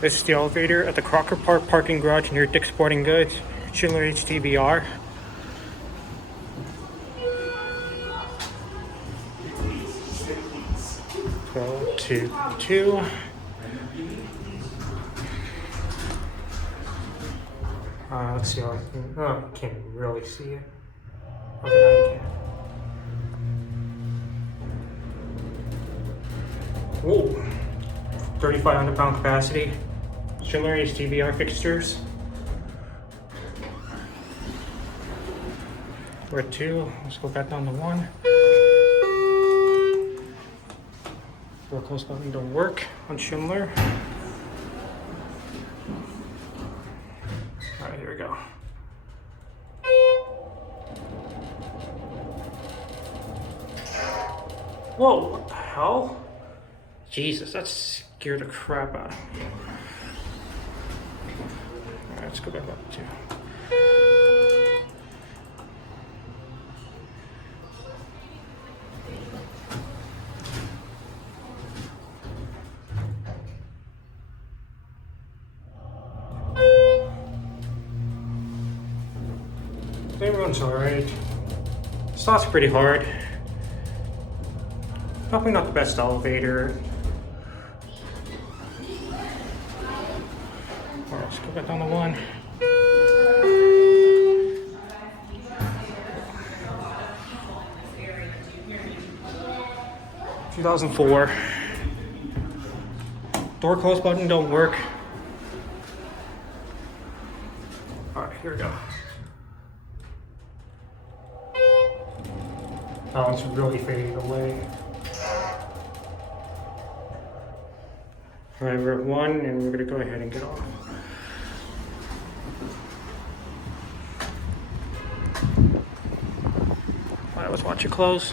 This is the elevator at the Crocker Park parking garage near Dick's Sporting Goods, Schindler HTBR. Go to 2. Let's see how I can. Oh, can't really see it. Okay, now you can. Whoa, 3,500 pound capacity. Schindler HTBR fixtures. We're at 2. Let's go back down to 1. Door close button don't work on Schindler. Alright, here we go. Whoa, what the hell? Jesus, that scared the crap out of me. Alright, let's go back up to 2. Everyone's alright. Slot's pretty hard. Probably not the best elevator. Alright, let's go back down to 1. – 2004. Door close button don't work. Alright, here we go. That one's really fading away. Alright, we're at 1 and we're gonna go ahead and get off. Alright, let's watch it close.